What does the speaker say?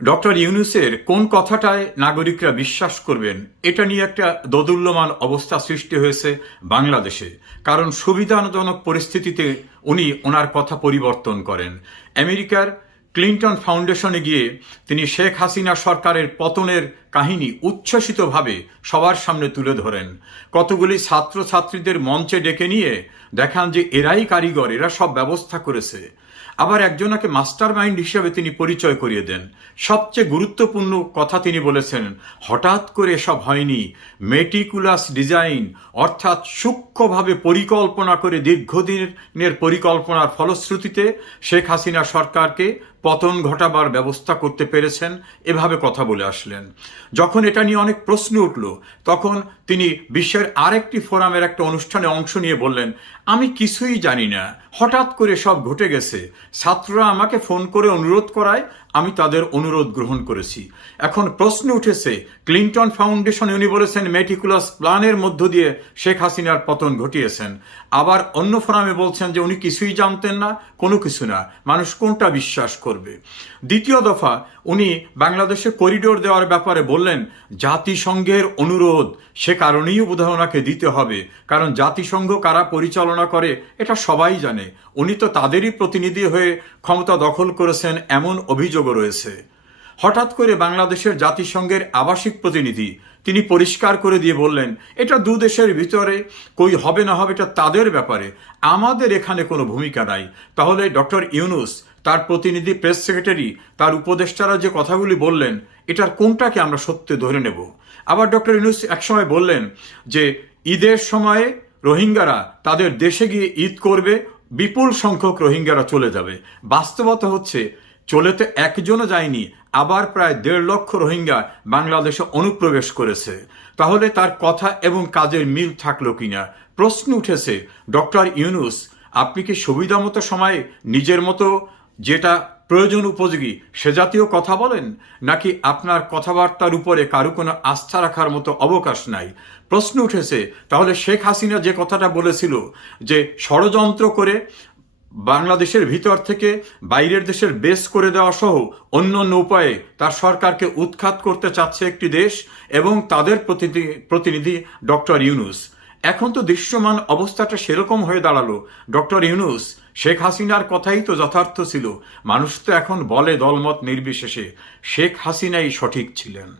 Doctor ইউনূসের কোন কথাটায় নাগরিকরা বিশ্বাস করবেন এটা নিয়ে একটা দোদুল্যমান অবস্থা সৃষ্টি হয়েছে বাংলাদেশে। কারণ সুবিধাজনক পরিস্থিতিতে উনি ওনার কথা পরিবর্তন করেন। আমেরিকার ক্লিন্টন ফাউন্ডেশনে গিয়ে তিনি শেখ হাসিনা সরকারের পতনের কাহিনী উচ্ছ্বসিতভাবে সবার সামনে তুলে ধরেন। কতগুলি ছাত্রছাত্রীদের মঞ্চে ডেকে নিয়ে দেখান যে এরাই কারিগর, এরা সব ব্যবস্থা করেছে। আবার একজনকে মাস্টার মাইন্ড হিসেবে তিনি পরিচয় করিয়ে দেন। সবচেয়ে গুরুত্বপূর্ণ কথা তিনি বলেছেন, হঠাৎ করে এসব হয়নি, মেটিকুলাস ডিজাইন, অর্থাৎ সূক্ষ্মভাবে পরিকল্পনা করে দীর্ঘদিনের পরিকল্পনার ফলশ্রুতিতে শেখ হাসিনা সরকারকে পতন ঘটাবার ব্যবস্থা করতে পেরেছেন, এভাবে কথা বলে আসলেন। যখন এটা নিয়ে অনেক প্রশ্ন উঠল, তখন তিনি বিশ্বের আরেকটি ফোরামের একটা অনুষ্ঠানে অংশ নিয়ে বললেন, আমি কিছুই জানি না, হঠাৎ করে সব ঘটে গেছে, ছাত্ররা আমাকে ফোন করে অনুরোধ করায় আমি তাদের অনুরোধ গ্রহণ করেছি। এখন প্রশ্ন উঠেছে, ক্লিন্টন ফাউন্ডেশনে উনি বলেছেন মেটিকুলাস প্ল্যানের মধ্য দিয়ে শেখ হাসিনার পতন ঘটিয়েছেন। আবার অন্য ফোরামে বলছেন যে উনি কিছুই জানতেন না, কোনো কিছু না। মানুষ কোনটা বিশ্বাস করবে? দ্বিতীয় দফা উনি বাংলাদেশে করিডোর দেওয়ার ব্যাপারে বললেন জাতিসংঘের অনুরোধ, সে কারণেই বোধহয় ওনাকে দিতে হবে, কারণ জাতিসংঘ কারা পরিচালনা করে এটা সবাই জানে। উনি তো তাদেরই প্রতিনিধি হয়ে ক্ষমতা দখল করেছেন, এমন অভিযোগও রয়েছে। হঠাৎ করে বাংলাদেশের জাতিসংঘের আবাসিক প্রতিনিধি তিনি পরিষ্কার করে দিয়ে বললেন, এটা দু দেশের ভিতরে কই হবে না হবে এটা তাদের ব্যাপারে, আমাদের এখানে কোনো ভূমিকা নাই। তাহলে ডক্টর ইউনূস, তার প্রতিনিধি প্রেস সেক্রেটারি, তার উপদেষ্টারা যে কথাগুলি বললেন, এটার কোনটাকে আমরা সত্যি ধরে নেব? আবার ডক্টর ইউনূস একসময় বললেন যে ঈদের সময়ে রোহিঙ্গারা তাদের দেশে গিয়ে ঈদ করবে, বিপুল সংখ্যক রোহিঙ্গারা চলে যাবে। বাস্তবতা হচ্ছে চলে তো একজনও যায়নি, আবার প্রায় 1.5 লক্ষ রোহিঙ্গা বাংলাদেশে অনুপ্রবেশ করেছে। তাহলে তার কথা এবং কাজের মিল থাকলো কিনা প্রশ্ন উঠেছে। ডক্টর ইউনূস, আপনি কি সুবিধা মতো সময়ে নিজের মতো যেটা প্রয়োজন উপযোগী সে জাতীয় কথা বলেন, নাকি আপনার কথাবার্তার উপরে কারো কোনো আস্থা রাখার মতো অবকাশ নাই? প্রশ্ন উঠেছে, তাহলে শেখ হাসিনা যে কথাটা বলেছিল যে ষড়যন্ত্র করে বাংলাদেশের ভিতর থেকে বাইরের দেশের বেস করে দেওয়া সহ অন্য অন্য উপায়ে তার সরকারকে উৎখাত করতে চাচ্ছে একটি দেশ এবং তাদের প্রতিনিধি ডক্টর ইউনূস, এখন তো দৃশ্যমান অবস্থাটা সেরকম হয়ে দাঁড়ালো। ডক্টর ইউনূস, শেখ হাসিনার কথাই তো যথার্থ ছিল। মানুষ তো এখন বলে দলমত নির্বিশেষে শেখ হাসিনাই সঠিক ছিলেন।